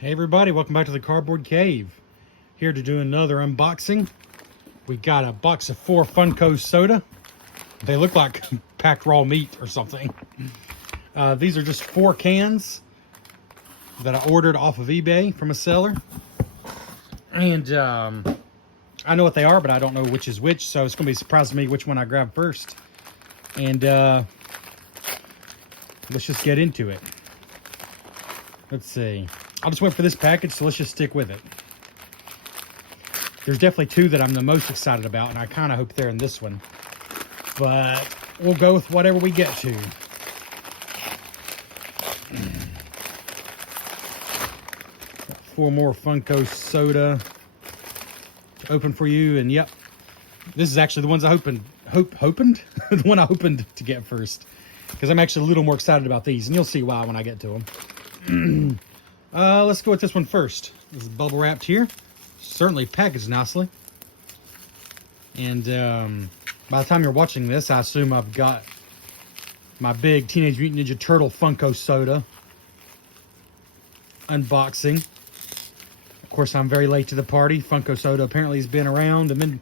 Hey everybody, welcome back to the Cardboard Cave. Here to do another unboxing. We got a box of 4 Funko soda. They look like packed raw meat or something. These are just 4 cans that I ordered off of eBay from a seller. And I know what they are, but I don't know which is which, so it's going to be a surprise to me which one I grab first. And let's just get into it. Let's see. I'll just wait for this package, so let's just stick with it. There's definitely 2 that I'm the most excited about, and I kind of hope they're in this one. But we'll go with whatever we get to. Got 4 more Funko soda to open for you, and yep, this is actually the ones I opened. The one I opened to get first, because I'm actually a little more excited about these, and you'll see why when I get to them. Let's go with this one first. This is bubble wrapped here. Certainly packaged nicely. And by the time you're watching this, I assume I've got my big Teenage Mutant Ninja Turtle Funko soda unboxing. Of course, I'm very late to the party. Funko soda apparently has been around and been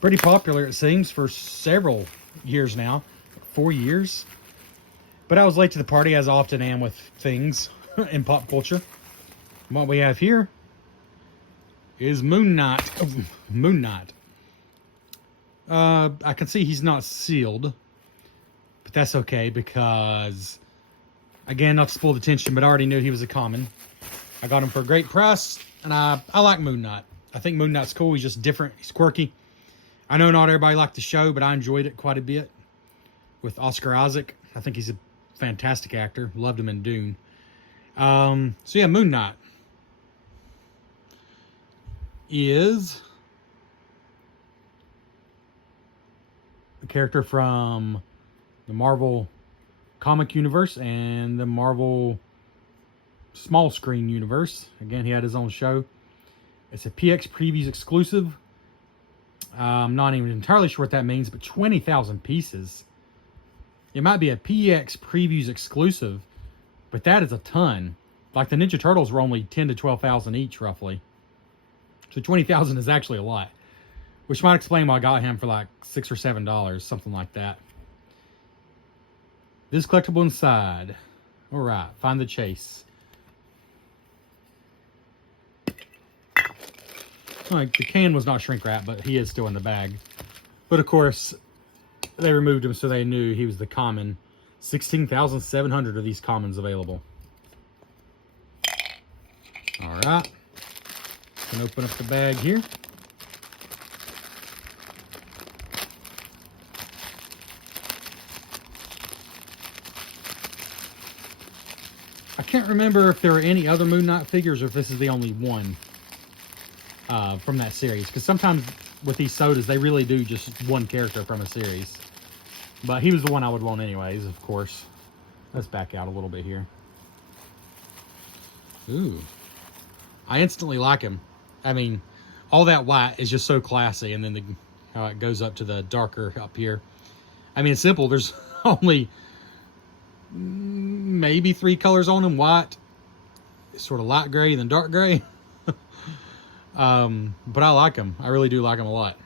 pretty popular, it seems, for several years now. 4 years. But I was late to the party, as I often am with things in pop culture. What we have here is Moon Knight. Oh, Moon Knight. I can see he's not sealed, but that's okay because, again, not to spoil the tension, but I already knew he was a common. I got him for a great price, and I like Moon Knight. I think Moon Knight's cool. He's just different. He's quirky. I know not everybody liked the show, but I enjoyed it quite a bit with Oscar Isaac. I think he's a fantastic actor. Loved him in Dune. So yeah, Moon Knight is a character from the Marvel comic universe and the Marvel small screen universe. Again, he had his own show. It's a PX Previews exclusive. I'm not even entirely sure what that means, but 20,000 pieces. It might be a PX Previews exclusive, but that is a ton. Like the Ninja Turtles were only 10 to 12,000 each, roughly. So 20,000 is actually a lot, which might explain why I got him for like $6 or $7, something like that. This collectible inside. All right, find the chase. Like the can was not shrink wrap, but he is still in the bag. But of course, they removed him so they knew he was the common. 16,700 of these commons available. All right. Can open up the bag here. I can't remember if there are any other Moon Knight figures or if this is the only one from that series. Because sometimes with these sodas, they really do just one character from a series. But he was the one I would want anyways, of course. Let's back out a little bit here. Ooh. I instantly like him. I mean, all that white is just so classy, and then how it goes up to the darker up here. I mean, it's simple. There's only maybe 3 colors on him. White, sort of light gray, then dark gray. But I like him. I really do like him a lot.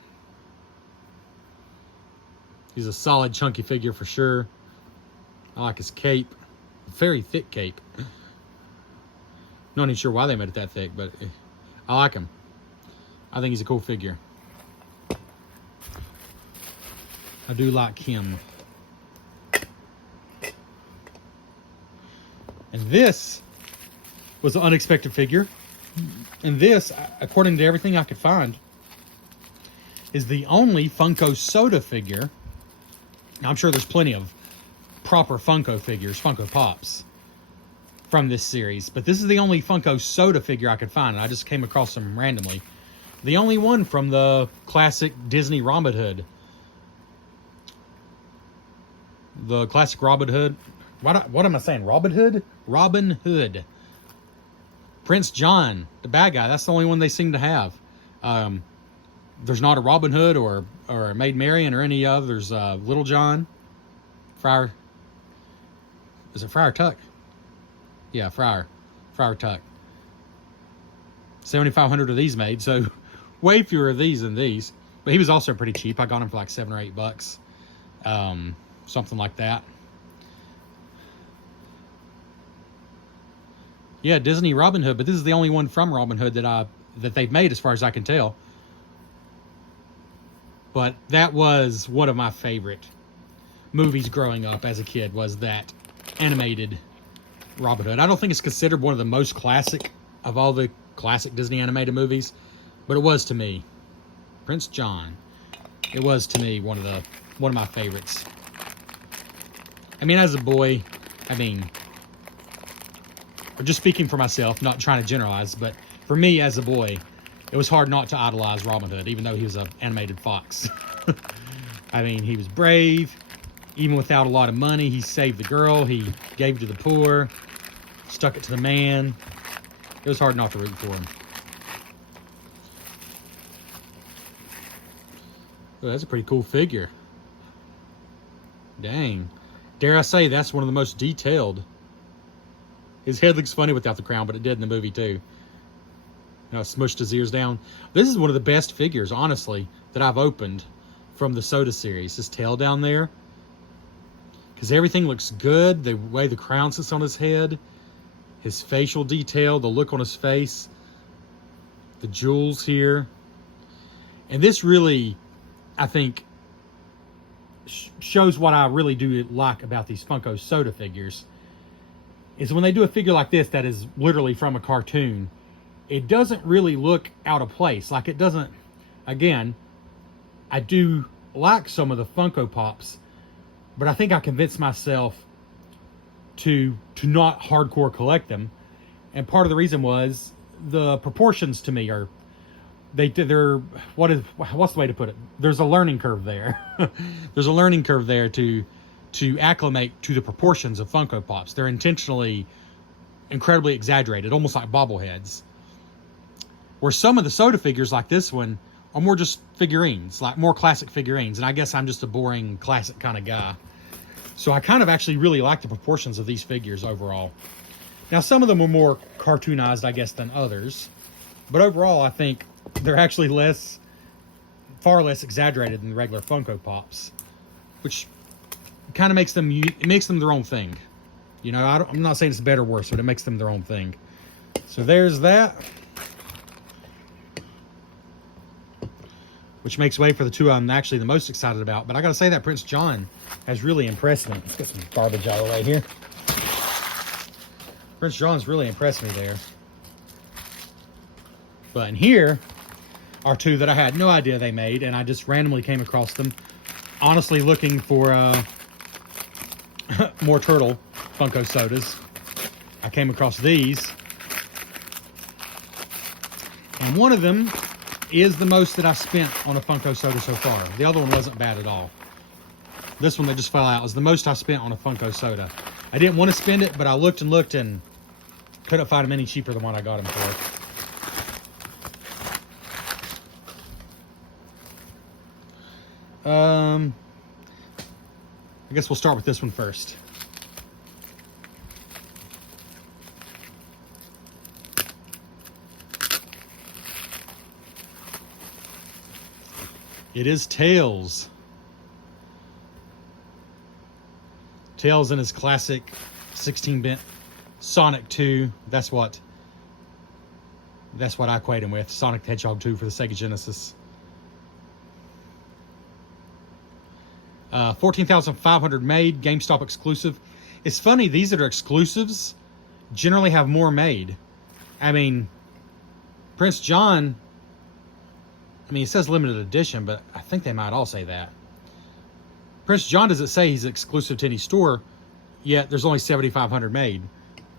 He's a solid, chunky figure for sure. I like his cape. Very thick cape. Not even sure why they made it that thick, but I like him. I think he's a cool figure. I do like him. And this was an unexpected figure. And this, according to everything I could find, is the only Funko soda figure. Now, I'm sure there's plenty of proper Funko figures, Funko Pops, from this series, but this is the only Funko soda figure I could find, and I just came across them randomly. The only one from the classic Disney Robin Hood. The classic Robin Hood. What am I saying? Robin Hood? Robin Hood. Prince John, the bad guy. That's the only one they seem to have. There's not a Robin Hood or a Maid Marian or any others. Little John. Friar. Is it Friar Tuck? Yeah, Friar Tuck. 7,500 of these made, so way fewer of these than these. But he was also pretty cheap. I got him for like $7 or $8, something like that. Yeah, Disney Robin Hood, but this is the only one from Robin Hood that they've made, as far as I can tell. But that was one of my favorite movies growing up as a kid, was that animated Robin Hood. I don't think it's considered one of the most classic of all the classic Disney animated movies, but it was to me. Prince John. It was to me one of my favorites. I mean, as a boy, just speaking for myself, not trying to generalize, but for me as a boy, it was hard not to idolize Robin Hood, even though he was an animated fox. I mean, he was brave. Even without a lot of money, he saved the girl. He gave to the poor, stuck it to the man. It was hard not to root for him. Oh, that's a pretty cool figure. Dang. Dare I say, that's one of the most detailed. His head looks funny without the crown, but it did in the movie too. You know, smushed his ears down. This is one of the best figures, honestly, that I've opened from the Soda series. His tail down there. Because everything looks good. The way the crown sits on his head. His facial detail. The look on his face. The jewels here. And this really, I think, shows what I really do like about these Funko Soda figures. Is when they do a figure like this that is literally from a cartoon, it doesn't really look out of place. Like, it doesn't, again, I do like some of the Funko Pops, but I think I convinced myself to not hardcore collect them. And part of the reason was the proportions to me are, they're what's the way to put it? There's a learning curve there. There's a learning curve there to acclimate to the proportions of Funko Pops. They're intentionally incredibly exaggerated, almost like bobbleheads. Where some of the Soda figures like this one are more just figurines, like more classic figurines. And I guess I'm just a boring classic kind of guy. So I kind of actually really like the proportions of these figures overall. Now, some of them are more cartoonized, I guess, than others. But overall, I think they're actually far less exaggerated than the regular Funko Pops. Which kind of makes them their own thing. You know, I'm not saying it's better or worse, but it makes them their own thing. So there's that. Which makes way for the two I'm actually the most excited about. But I gotta say that Prince John has really impressed me. Let's get some garbage out of the way here. Prince John's really impressed me there. But in here are two that I had no idea they made, and I just randomly came across them. Honestly looking for more turtle Funko Sodas. I came across these. And one of them is the most that I spent on a Funko Soda so far. The other one wasn't bad at all. This one that just fell out was the most I spent on a Funko Soda. I didn't want to spend it, but I looked and looked and couldn't find them any cheaper than what I got them for. I guess we'll start with this one first. It is Tails. Tails in his classic 16-bit Sonic 2. That's what I equate him with. Sonic the Hedgehog 2 for the Sega Genesis. 14,500 made, GameStop exclusive. It's funny, these that are exclusives generally have more made. I mean, Prince John, I mean, it says limited edition, but I think they might all say that. Prince John doesn't say he's exclusive to any store, yet there's only 7,500 made.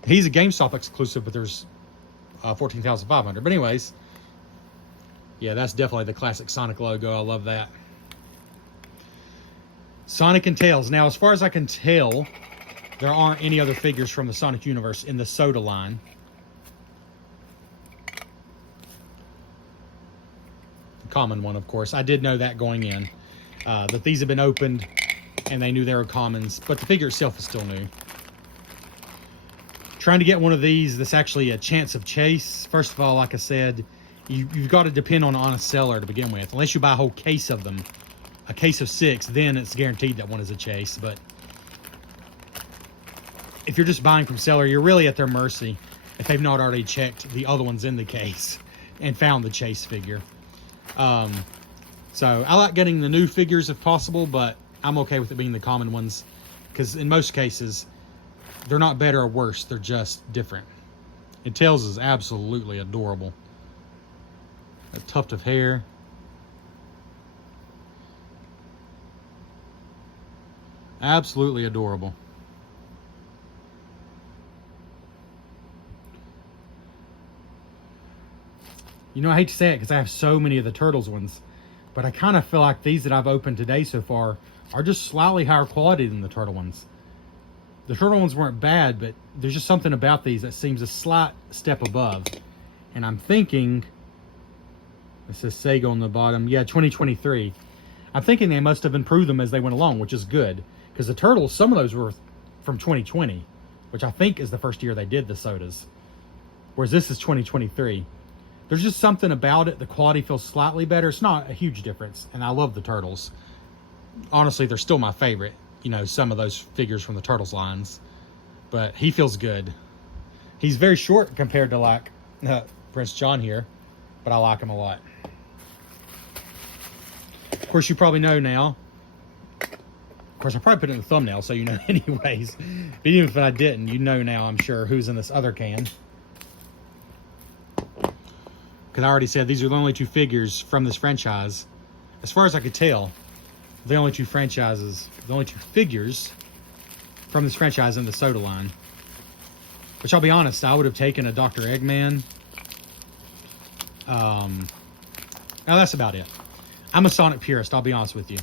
He's a GameStop exclusive, but there's 14,500. But anyways, yeah, that's definitely the classic Sonic logo. I love that. Sonic and Tails. Now, as far as I can tell, there aren't any other figures from the Sonic universe in the Soda line. Common one, of course. I did know that going in, that these have been opened and they knew they were commons, but the figure itself is still new. Trying to get one of these that's actually a chance of chase. First of all, like I said, you've got to depend on an honest seller to begin with. Unless you buy a whole case of them, a case of 6, then it's guaranteed that one is a chase. But if you're just buying from seller, you're really at their mercy if they've not already checked the other ones in the case and found the chase figure. So I like getting the new figures if possible, but I'm okay with it being the common ones, because in most cases, they're not better or worse, they're just different. And Tails is absolutely adorable. A tuft of hair. Absolutely adorable. You know, I hate to say it because I have so many of the Turtles ones, but I kind of feel like these that I've opened today so far are just slightly higher quality than the Turtle ones. The Turtle ones weren't bad, but there's just something about these that seems a slight step above. And I'm thinking, it says Sega on the bottom, yeah, 2023. I'm thinking they must have improved them as they went along, which is good. Because the Turtles, some of those were from 2020, which I think is the first year they did the sodas. Whereas this is 2023. There's just something about it. The quality feels slightly better. It's not a huge difference. And I love the Turtles. Honestly, they're still my favorite. You know, some of those figures from the Turtles lines. But he feels good. He's very short compared to like Prince John here. But I like him a lot. Of course, you probably know now. Of course, I probably put it in the thumbnail so you know anyways. But even if I didn't, you know now, I'm sure, who's in this other can. Because I already said these are the only 2 figures from this franchise. As far as I could tell, the only 2 figures from this franchise in the soda line. Which I'll be honest, I would have taken a Dr. Eggman. Now that's about it. I'm a Sonic purist, I'll be honest with you.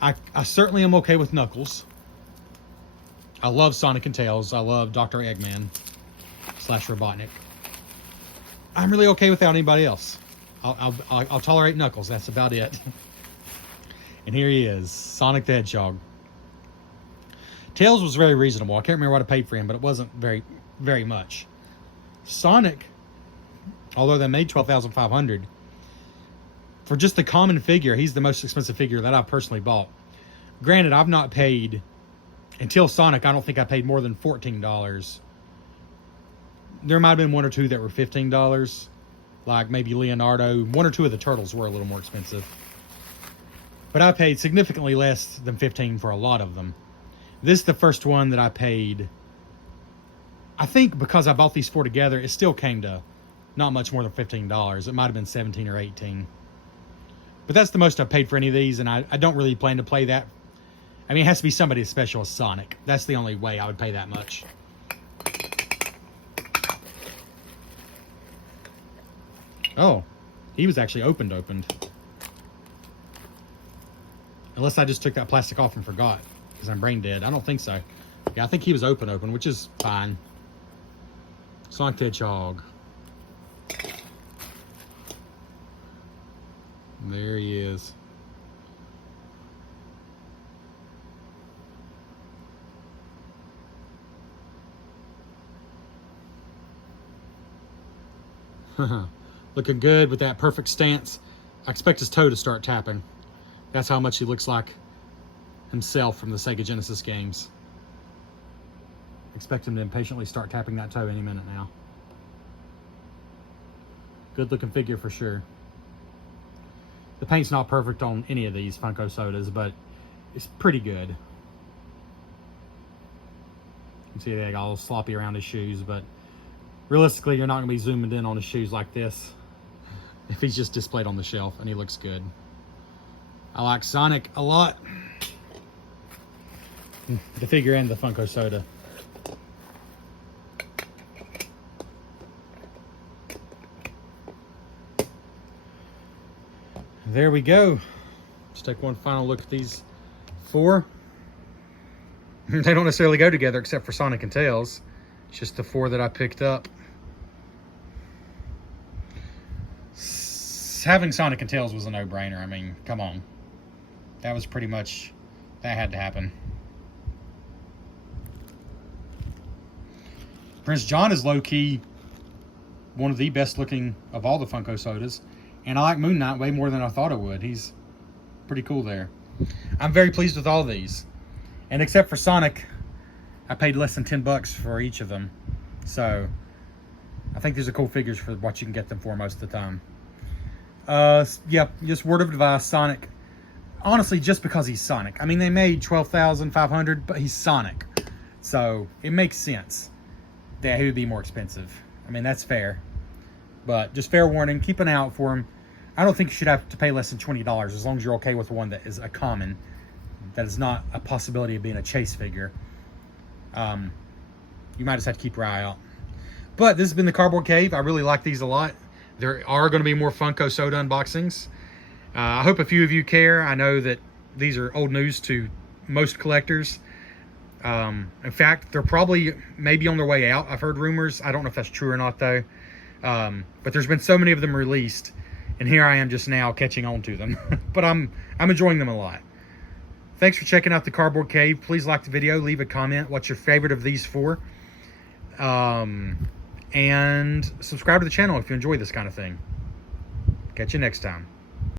I certainly am okay with Knuckles. I love Sonic and Tails. I love Dr. Eggman / Robotnik. I'm really okay without anybody else. I'll tolerate Knuckles. That's about it. And here he is, Sonic the Hedgehog. Tails was very reasonable. I can't remember what I paid for him, but it wasn't very, very much. Sonic, although they made $12,500, for just the common figure, he's the most expensive figure that I've personally bought. Granted, I've not paid, until Sonic, I don't think I paid more than $14. There might have been 1 or 2 that were $15, like maybe Leonardo. 1 or 2 of the Turtles were a little more expensive. But I paid significantly less than $15 for a lot of them. This is the first one that I paid. I think because I bought these 4 together, it still came to not much more than $15. It might have been $17 or $18. But that's the most I've paid for any of these, and I don't really plan to play that. I mean, it has to be somebody as special as Sonic. That's the only way I would pay that much. Oh, he was actually opened. Unless I just took that plastic off and forgot, because I'm brain dead. I don't think so. Yeah, I think he was open, which is fine. Sonic the Hedgehog. There he is. Looking good with that perfect stance. I expect his toe to start tapping. That's how much he looks like himself from the Sega Genesis games. Expect him to impatiently start tapping that toe any minute now. Good looking figure for sure. The paint's not perfect on any of these Funko sodas, but it's pretty good. You can see they got all sloppy around his shoes, but realistically, you're not going to be zooming in on his shoes like this if he's just displayed on the shelf, and he looks good. I like Sonic a lot. The figure and the Funko soda. There we go. Let's take one final look at these 4. They don't necessarily go together except for Sonic and Tails. It's just the 4 that I picked up. Having Sonic and Tails was a no-brainer. I mean, come on. That was pretty much, that had to happen. Prince John is low-key one of the best looking of all the Funko sodas. And I like Moon Knight way more than I thought I would. He's pretty cool there. I'm very pleased with all these. And except for Sonic, I paid less than $10 for each of them. So, I think these are cool figures for what you can get them for most of the time. Yeah, just word of advice, Sonic. Honestly, just because he's Sonic. I mean, they made $12,500, but he's Sonic. So, it makes sense that he would be more expensive. I mean, that's fair. But just fair warning, keep an eye out for him. I don't think you should have to pay less than $20 as long as you're okay with one that is a common, that is not a possibility of being a chase figure. You might just have to keep your eye out. But this has been the Cardboard Cave. I really like these a lot. There are going to be more Funko soda unboxings. I hope a few of you care. I know that these are old news to most collectors. In fact, they're probably maybe on their way out. I've heard rumors. I don't know if that's true or not, though. But there's been so many of them released, and here I am just now catching on to them. But I'm enjoying them a lot. Thanks for checking out the Cardboard Cave. Please like the video, leave a comment. What's your favorite of these four? And subscribe to the channel if you enjoy this kind of thing. Catch you next time.